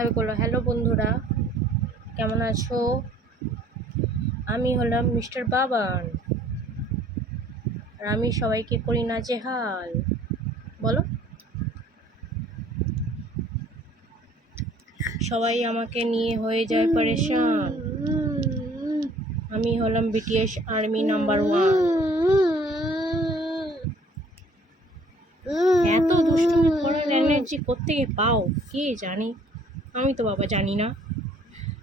সবাই বললো হ্যালো বন্ধুরা, কেমন আছো? আমি হলাম মিস্টার বাবান, আর আমি সবাইকে করি নাজেহাল। বলো, সবাই আমাকে নিয়ে হয়ে যায় পরেশান। আমি হলাম বিটিএস আর্মি নাম্বার 1। এত দুষ্টুমি করার এনার্জি কোত্থেকে পাও কে জানি, আমি তো বাবা জানি না।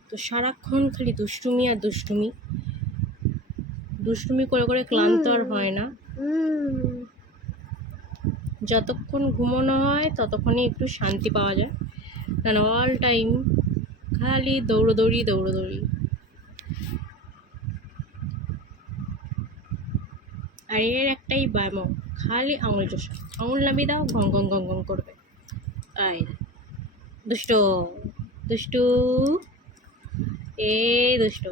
তো সারাক্ষণ খালি দুষ্টুমি আর দুষ্টুমি, দুষ্টুমি করে করে ক্লান্ত আর হয় না। যতক্ষণ ঘুমানো হয় ততক্ষণই একটু শান্তি পাওয়া যায়, কারণ অল টাইম খালি দৌড়োদৌড়ি দৌড়োদৌড়ি। আর এর একটাই ব্যায়াম, খালি আঙুল চষা, আঙুল নামিয়ে দাও ঘং ঘং ঘং ঘং করবে। আয় দুষ্ট দুষ্টু, এ দুষ্ট,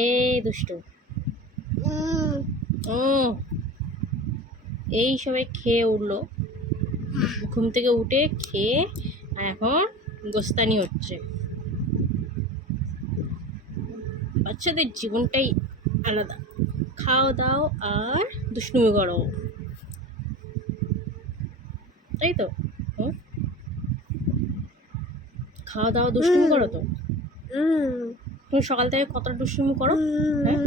এ দুষ্ট। ও এই সবাই খেয়ে উঠলো, ঘুম থেকে উঠে খেয়ে আর এখন গোস্তানি হচ্ছে। বাচ্চাদের জীবনটাই আলাদা, খাও দাও আর দুষ্টুমি করো, তাই তো? খাওয়া দাওয়া দুষ্টুমি করো তো? তুমি সকাল থেকে কতটা দুষ্টুমি করো? হ্যাঁ,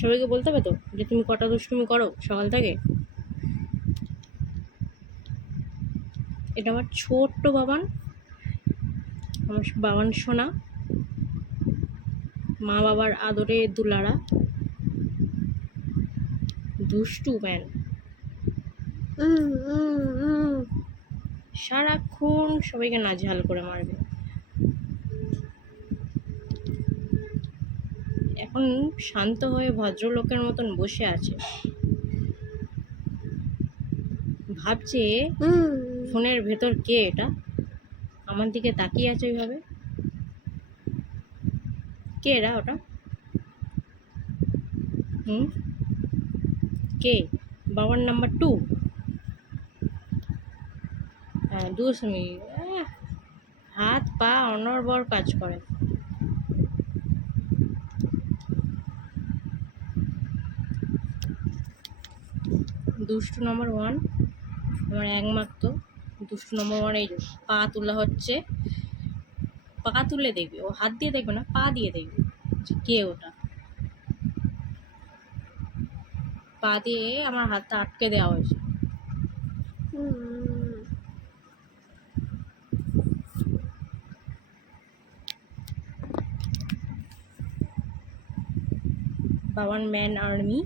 সবাইকে বলতে হবে তো যে তুমি কটা দুষ্টুমি করো সকাল থেকে। এটা আমার ছোট্ট বাবান, আমার বাবান সোনা, মা বাবার আদরে দুলারা, দুষ্টু ম্যান। সারাক্ষণ সবাইকে নাজেহাল করে মারবে। এখন শান্ত হয়ে ভদ্রলোকের মতন বসে আছে, ভাবছে ফোনের ভেতর কে এটা, আমার দিকে তাকিয়ে আছে ওইভাবে। কে এরা ওটা? কে? বাবার নাম্বার 2? হ্যাঁ, দুষ্টুমি, হাত পা অনর্বর কাজ করে। দুষ্টু নাম্বার 1, আমার একমাত্র দুষ্টু নাম্বার 1। এই যে পা তোলা হচ্ছে, পা তুলে দেখবে, ও হাত দিয়ে দেখবে না, পা দিয়ে দেখবে যে কে ওটা। পা দিয়ে আমার হাতটা আটকে দেওয়া হয়েছে। Baban man army.